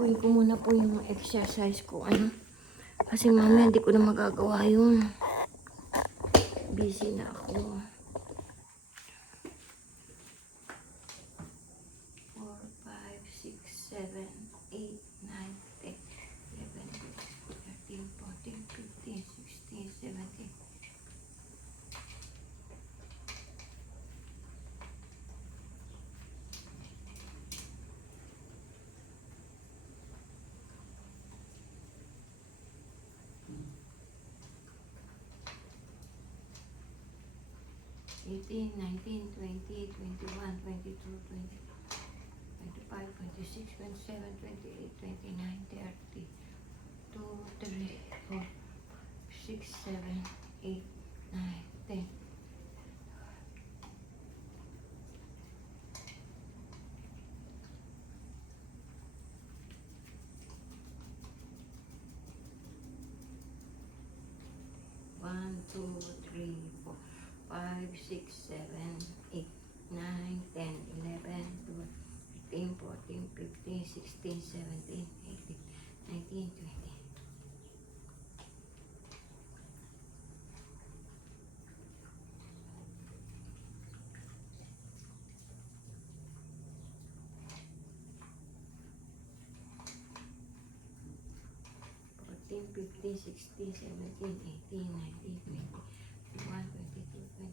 gagawin ko muna po yung exercise ko. Ano? Kasi mamaya hindi ko na magagawa yun. Busy na ako. 4, 5, 6, 7, 8, 9, 10, 11, 13, 14, 15, 16, 17. Eighteen, 19, 20, 21, 22, 25, 26, 27, 28, 29, 30, 2, 3, 4, 6, 7, 8, 9, 10. One, two, three, four, 5, 6, 7, 8, 9, 10, 11, 12, 13, 14, 15, 16, 17, 18, 19, 20. Fourteen, 15, 16, 17, 18, 19, 20, 21, 22, 20.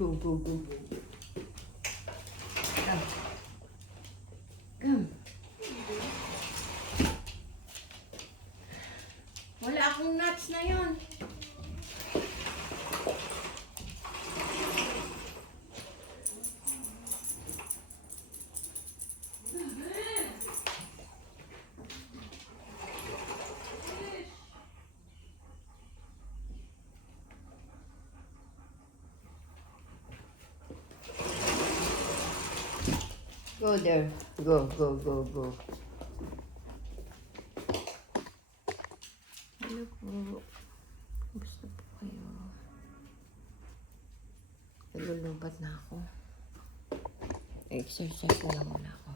Go, go, go, go. Come. Come. Wala akong nuts na yun. Go there. Go, go, go, go. Hello po. Gusto po kayo. Nalulubat na ako. Exercise na muna ako.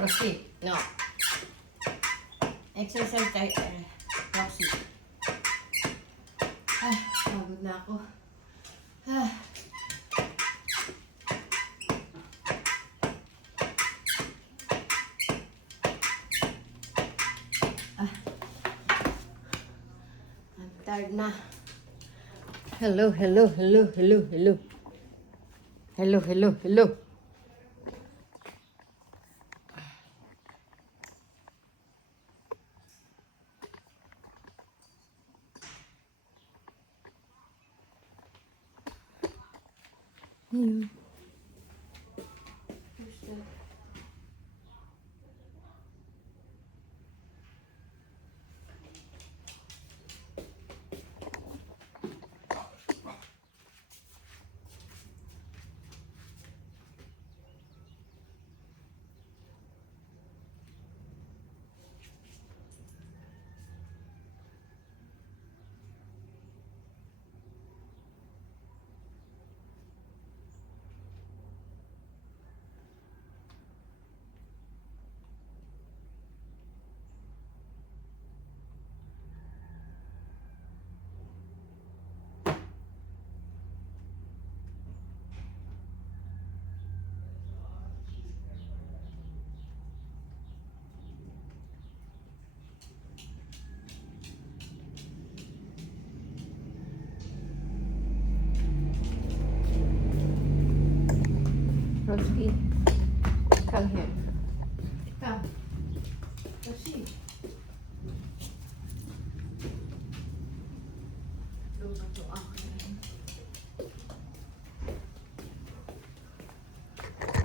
Proceed. No. Exercise tayo. Proceed. Pagod na ako. I'm tired na. Hello, hello, hello, hello, hello. Hello, hello, hello. Hello. Who's that?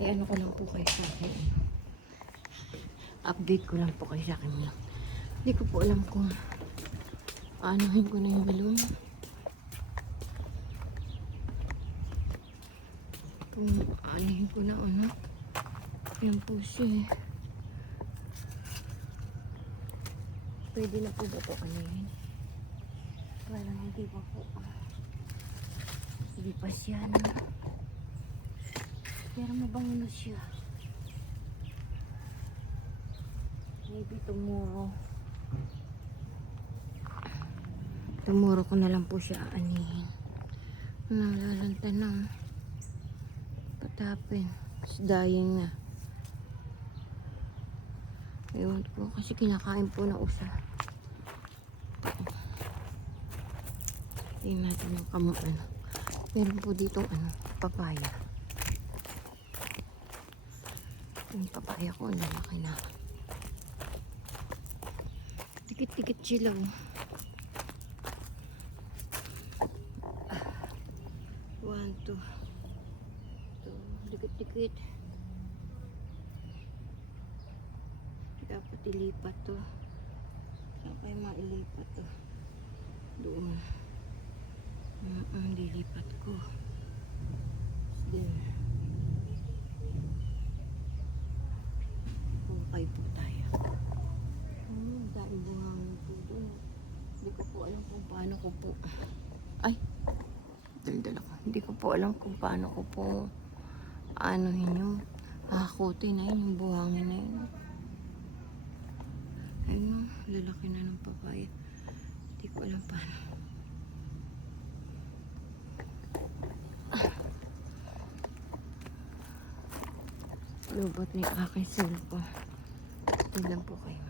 Pakiano ko lang po kayo sa akin. Update ko lang po kayo sa akin lang. Hindi ko po alam kung anuhin ko na yung balon. Kung anuhin ko na ano. Yan po siya. Pwede na po ba ito anuhin? Parang hindi pa po. Hindi pa siya na. Pero mabango na siya. Maybe tomorrow. Tomorrow ko na lang po siya aanihin. Nalalanta na. Patapin. It's dying na. Ewan po kasi kinakain po ng usa. Tingnan natin yung ano. Meron po dito ano, papaya. Yung papaya ko, ang lalaki na. Dikit-dikit sila. One, two. Dikit-dikit. Dapat ilipat to. Saan kayo mailipat to? Doon. Dilipat ko. Then, okay po tayo. Dahil buhangin po doon. Hindi ko po alam kung paano ko po. Ay! Daldal ako. Hindi ko po alam kung paano ko po anuhin yung hakutin na yun, yung buhangin na yun. Ayun, lalaki na ng papaya. Hindi ko alam paano. Lubot na yung aking cellphone. Ito lang po kayo.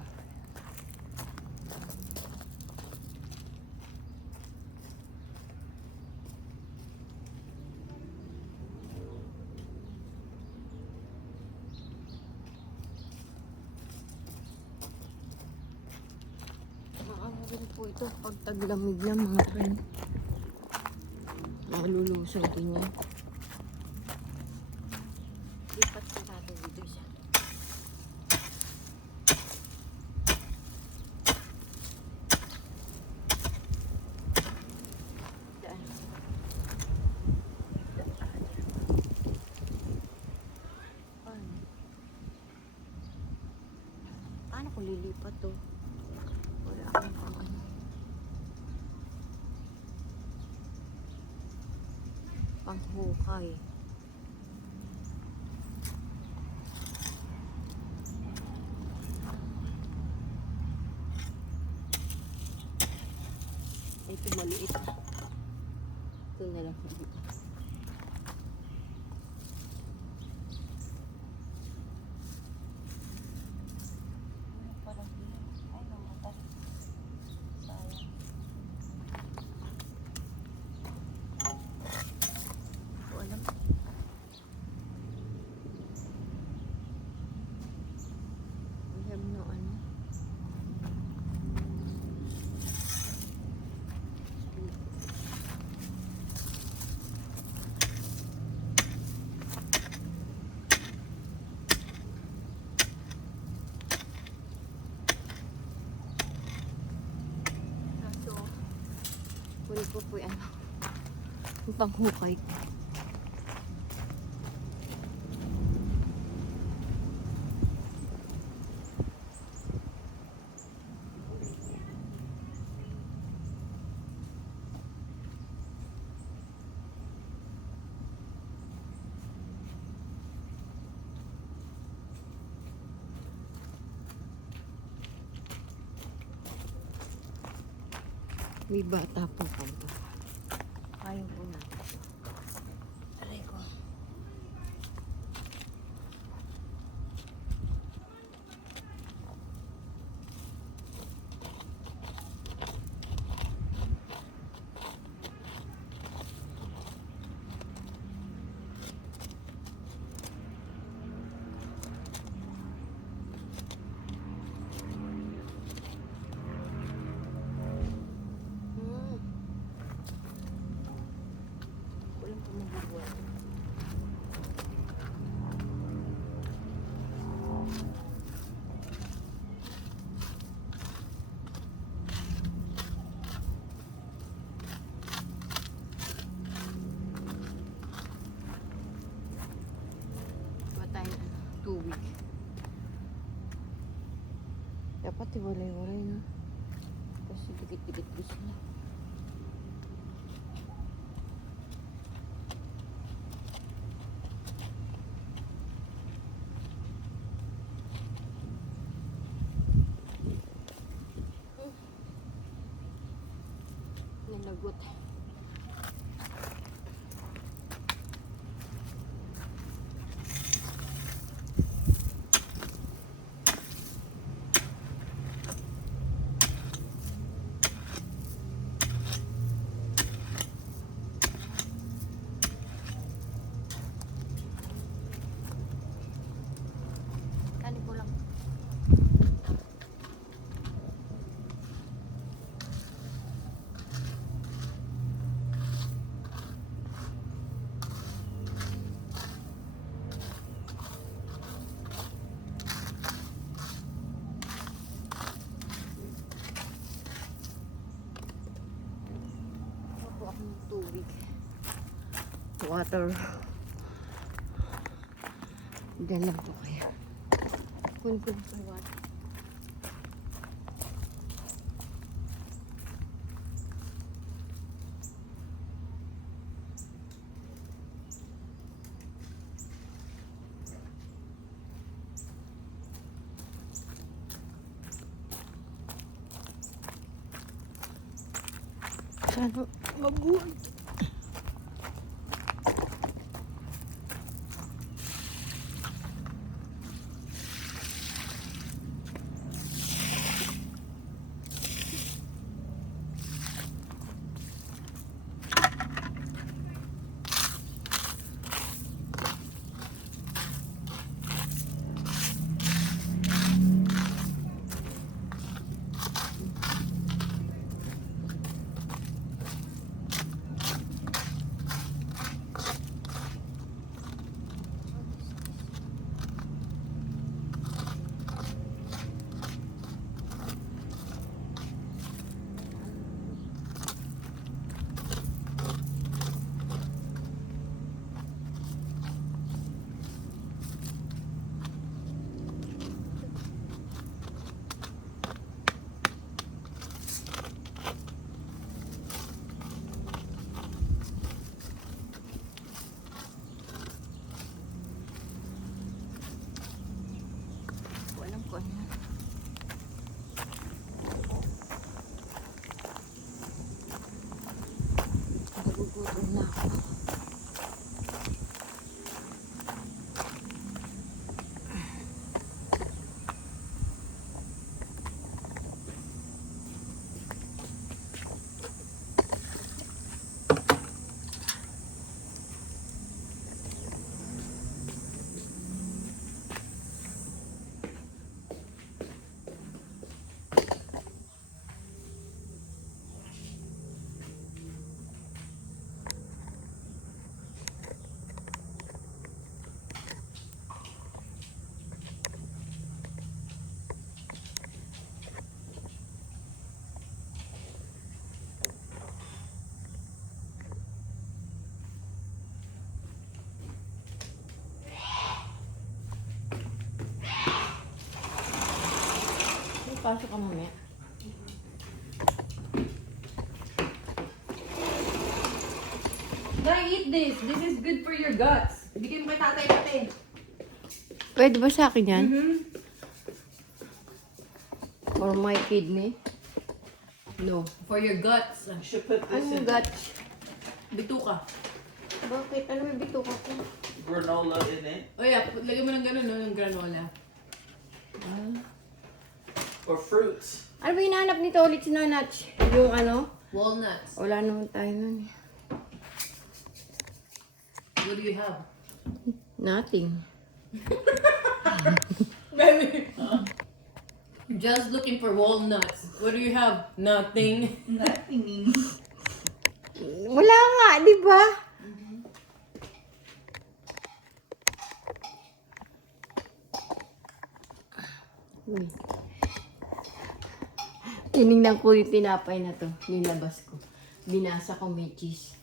Makakagin po ito pag taglamig na mga friend. Malulusong din yan. Lipat ko natin dito siya. Daan. Paano ko lilipat to? Wala akong pang ano. Panghukay. Ito maliit na. Ito na lang dito. Kunin ko po yung ano, yung panghukay. May bata po kanto. Kaya po natin. Aray ko. Dapat iwalay-walay na. Kasi dikit-dikit ko sila. Nalagot. Kani ko lang. Ako ng tubig. Water. Diyan lang po kaya. Kun-kun sa water. Sana mabuhay. Walang ko ano. Nagugutom na ako. Pasok ka mamaya. Dai, eat this. This is good for your guts. Bigyan mo kay tatay natin. Pwede ba sa akin yan? Mm-hmm. Or my kidney? No. For your guts. You should put this Ano in gat? Bituka. Bakit? Ano may bituka ko? granola in it. Oh yeah, lagyan mo ng gano'n, no, ng granola. Or fruits. Ano ba hinahanap nito ulit si Nanach? Yung ano? Walnuts. Wala naman tayo nun. What do you have? Nothing. Baby. Just looking for walnuts. What do you have? Nothing. Nothing. Wala nga, di ba? Uy. Tinignan ko yung tinapay na to. Nilabas ko. Binasa ko may cheese.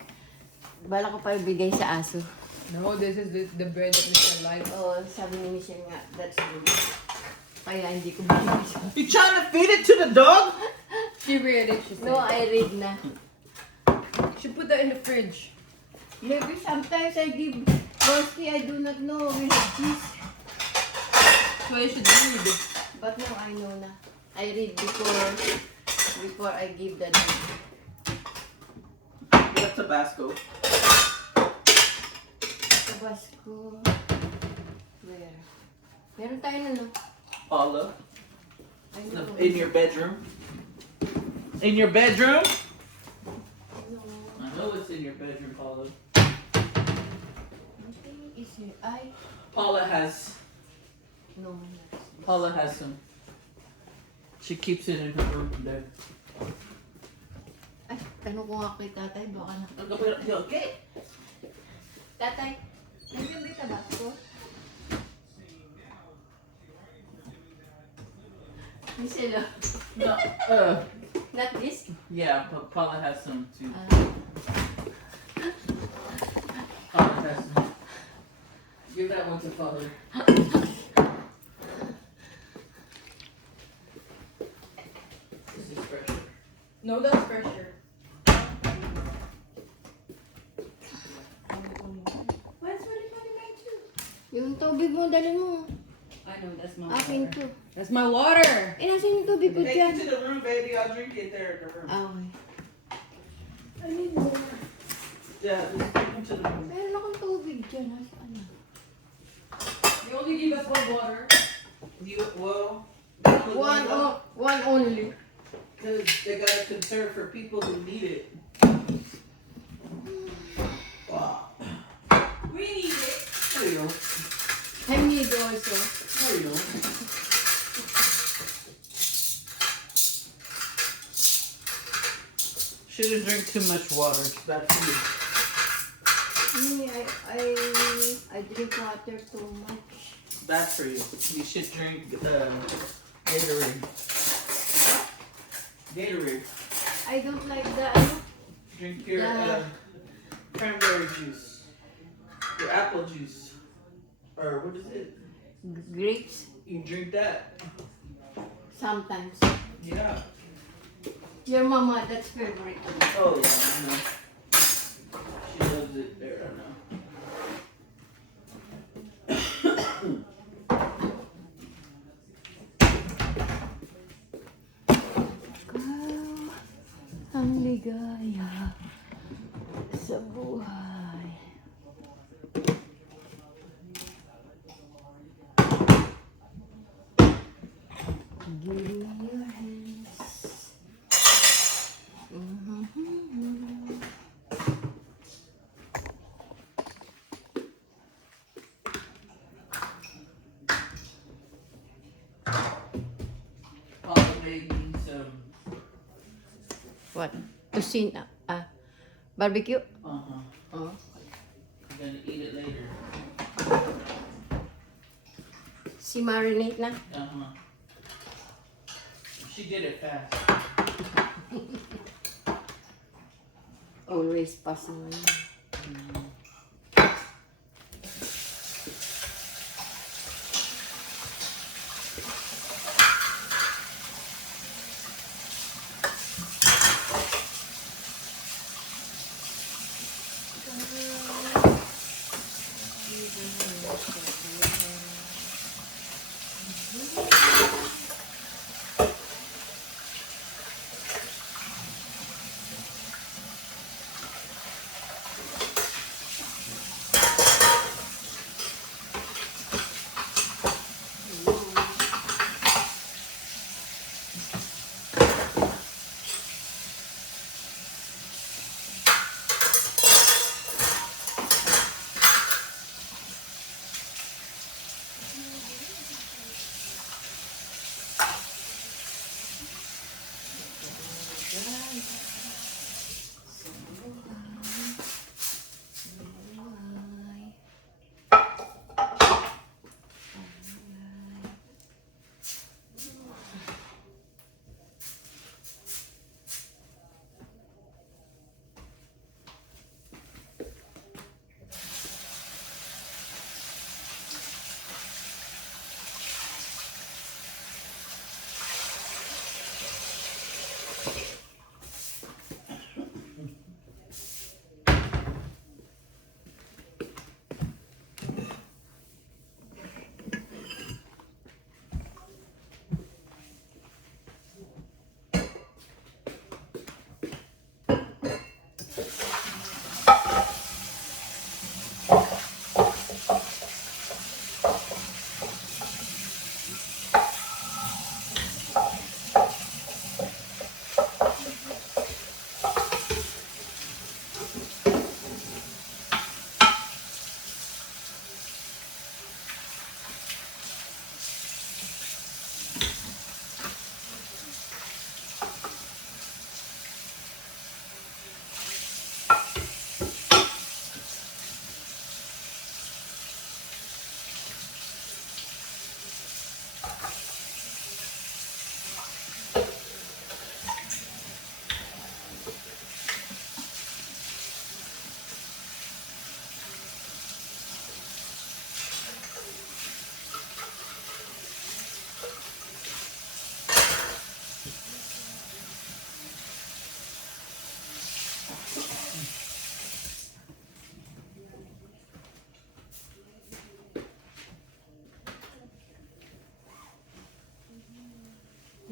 Bala ko pa ibigay sa aso. No, this is the bread that Mr. likes. Oo, sabi ni Michelle nga, that's good. Kaya hindi ko binibisa. You trying to feed it to the dog? She read it, she said. No, I read na. She put that in the fridge. Maybe sometimes I give Rosti, I do not know. We have this. So you should read. But no, I know na. I read before I give the dog. You have Tabasco. Tabasco. Where? Meron tayo na, no? Paula. I know. In your bedroom. In your bedroom? No. I know it's in your bedroom, Paula. Nothing is here. I... Paula has No. some. She keeps it in her room there. Ay, tanong ko nga kay tatay, baka na... You okay? Tatay, nandiyan ba Tabasco? Michelle, No. not this? Yeah, but Paula has some too. Ah, Paula has some. Give that one to Paula. This is fresh. No, that's pressure. what's what is mine too? Yung tubig mo, dali mo. I know, that's my Akin water. to. That's my water. Eh, nasan yung tubig ko Take dyan? it to the room, baby. I'll drink it there in the room. Ah, okay. I need more. Yeah, just take it to the room. Meron akong tubig dyan. Nasaan na? You only give us one water. One only. Because they got a concern for people who need it. Wow. We need it. There you go. I need also. There you go. Shouldn't drink too much water. It's bad for you. Me, I drink water too much. Bad for you. You should drink Gatorade. Gatorade. I don't like the, ano? Drink your Yeah. cranberry juice. Your apple juice. Or what is it? Grapes. You drink that. Sometimes. Yeah. Your mama, that's favorite. Oh yeah, I know. She loves it there, I know. Ang ligaya sa buhay. Give me your hands. Paula made me some. What? Tusina. Barbecue? Uh-huh. Oh. I'm gonna eat it later. Si marinate na? Uh-huh. She did it fast. Always possible.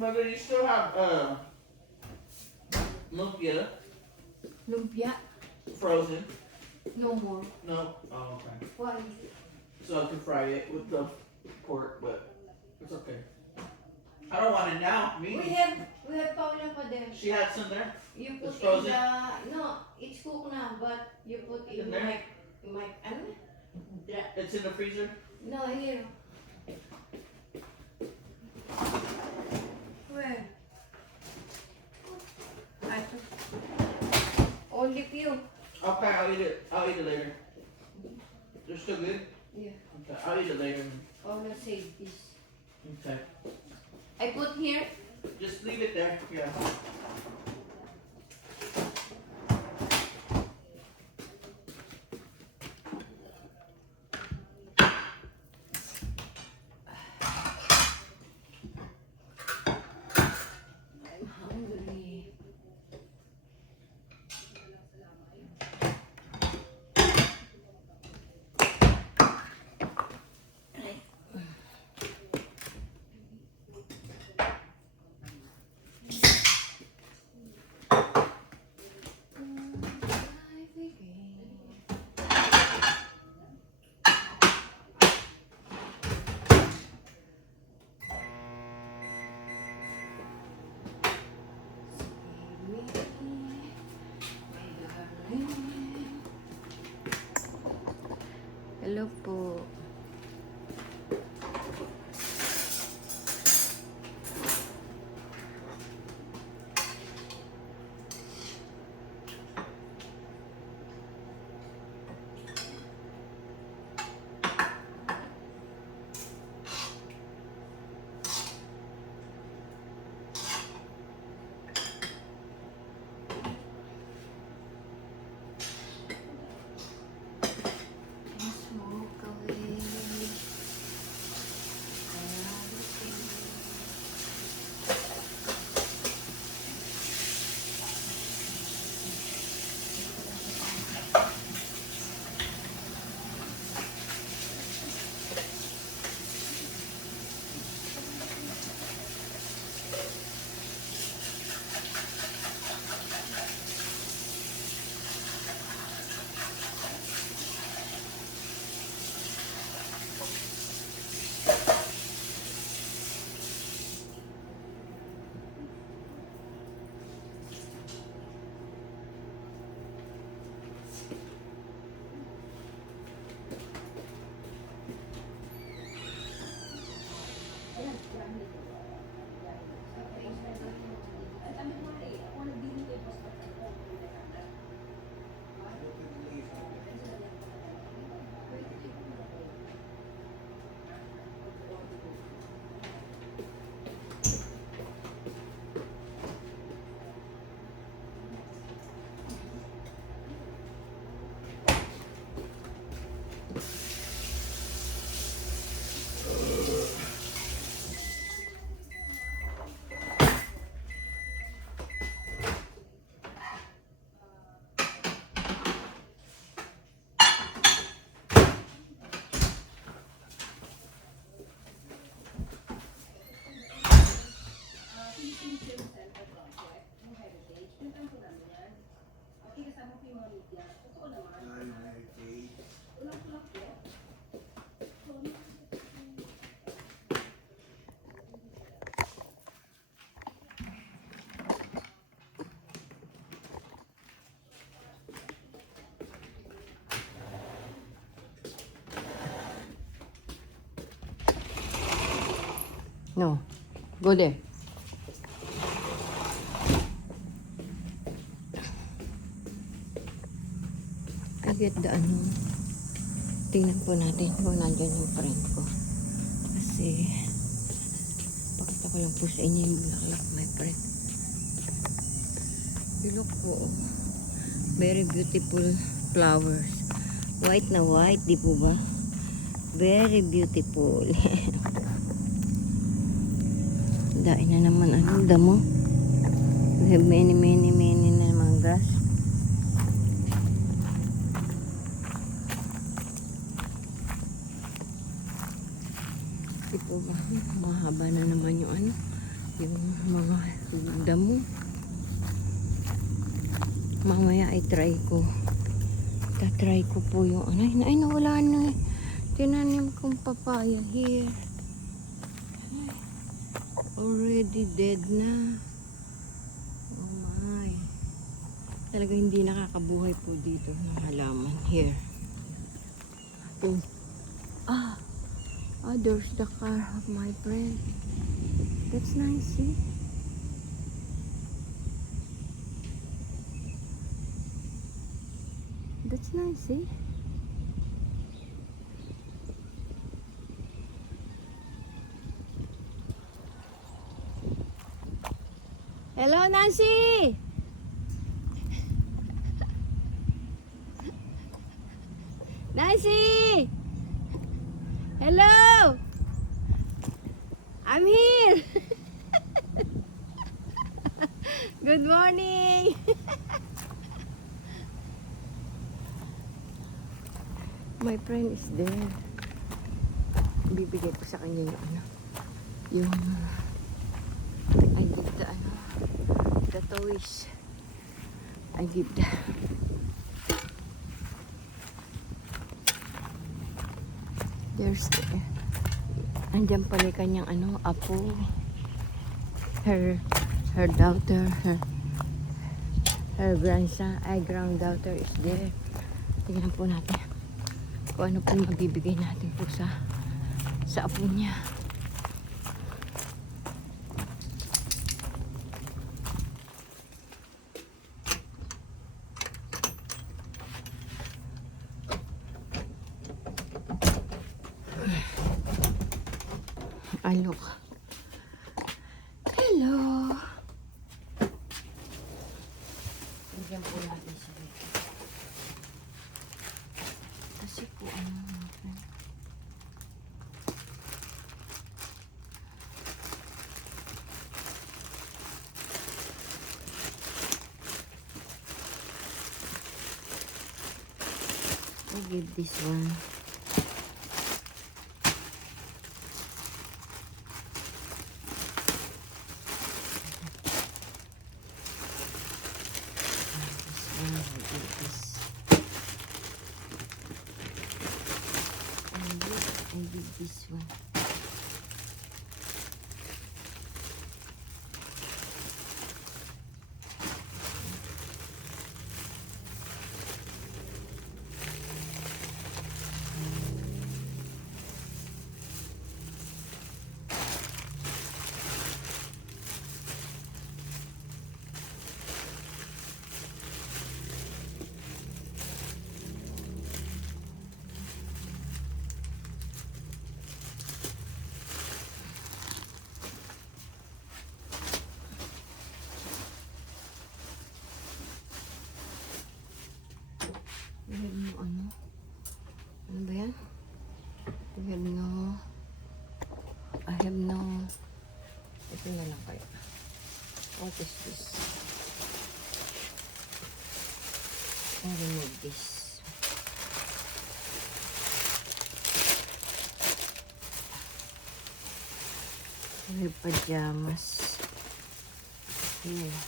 Mother, you still have lumpia Lumpia? frozen? No more. No. Oh, okay. Why? So I can fry it with the pork, but it's okay. I don't want it now. We Me. have Paula pa there. She had some there. You It's put in frozen? the no, it's cooked now, but you put in In there? my ano? It's in the freezer. No, here. Where? I only few. Okay, I'll eat it. I'll eat it later. They're still good. Yeah. Okay, I'll eat it later. Paula said this. Okay. I put here. Just leave it there. Yeah. I'm hungry. Hello po. Smoke away. No. Go there. I get the ano. Tingnan po natin kung nandyan yung friend ko. Kasi pakita ko lang po sa inyo yung bulaklak, my friend. You look po. Very beautiful flowers. White na white, di po ba? Very beautiful. Dain na naman ano, damo. We have many na mga grass. Di po ba? Mahaba na naman yung ano. yung mga damo. Mamaya ay try ko. Tatry ko po yung ano. Ay, nawala na. Tinanim kong papaya here. Already dead na. Oh my. Talaga hindi nakakabuhay po dito ng halaman here. Oh. There's the car of my friend. That's nice, see? That's nice, see? Hello, Nancy! Nancy! Hello! I'm here! Good morning! My friend is there. Bibigay ko sa kanya yung ano. Yung I give the ano. The toys. I give the there's the andyan pala yung kanyang ano, apo. Her daughter, her grandson, granddaughter is there. Tingnan po natin kung ano po mabibigay natin po sa apo niya. Ah, look. Hello. Bigyan po natin sa dito. Kasi po ano. I'll give this one. I did this one. We have no ano. Ano ba yan? We have no. I have no. Ito na lang kaya. What is this? I'll remove this. We have pajamas. Here.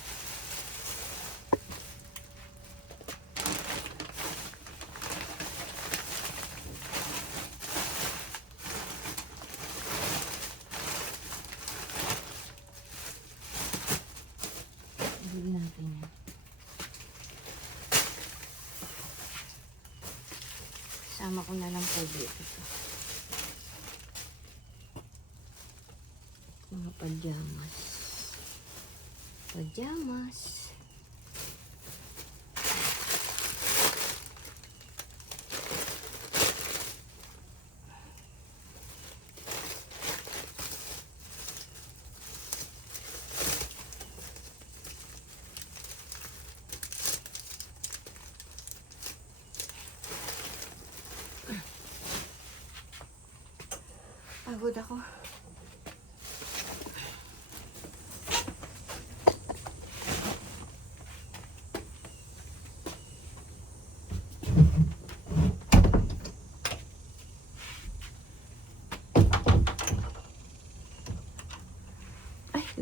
Natin yan. Sama ko na lang po dito ito. Mga pajamas. Pajamas. Pagod ako.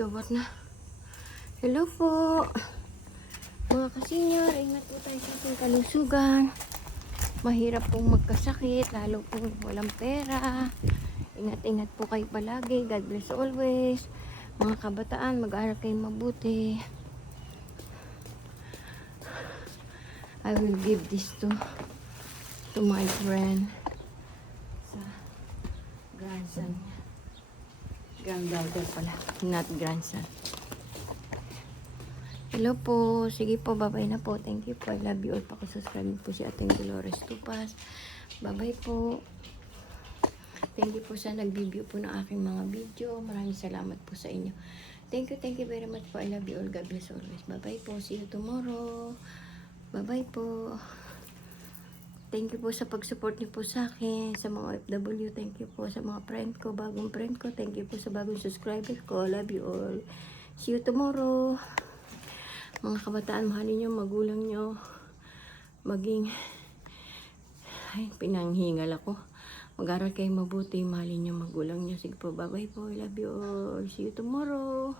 Lowat na. Hello po. Mga kasenyor, ingat po tayo sa ating kalusugan. Mahirap pong magkasakit, lalo pong walang pera. Ingat-ingat po kayo palagi. God bless always. Mga kabataan, mag-aaral kayo mabuti. I will give this to my friend. Sa grandson. Granddaughter pala, not grandson. Hello po. Sige po, bye-bye na po. Thank you po. I love you all. Pakisubscribe po si Ating Dolores Tupas. Bye-bye po. Thank you po sa nag-view po ng aking mga video. Maraming salamat po sa inyo. Thank you very much po. I love you all. God bless always. Bye-bye po. See you tomorrow. Bye-bye po. Thank you po sa pag-support niyo po sa akin, sa mga OFW. Thank you po sa mga friend ko, bagong friend ko. Thank you po sa bagong subscriber ko. Love you all. See you tomorrow. Mga kabataan, mahalin niyo, magulang niyo. Maging, ay, pinanghingal ako. Mag-aral kayo mabuti, mahalin niyo, magulang niyo. Sige po, bye-bye po. I love you all. See you tomorrow.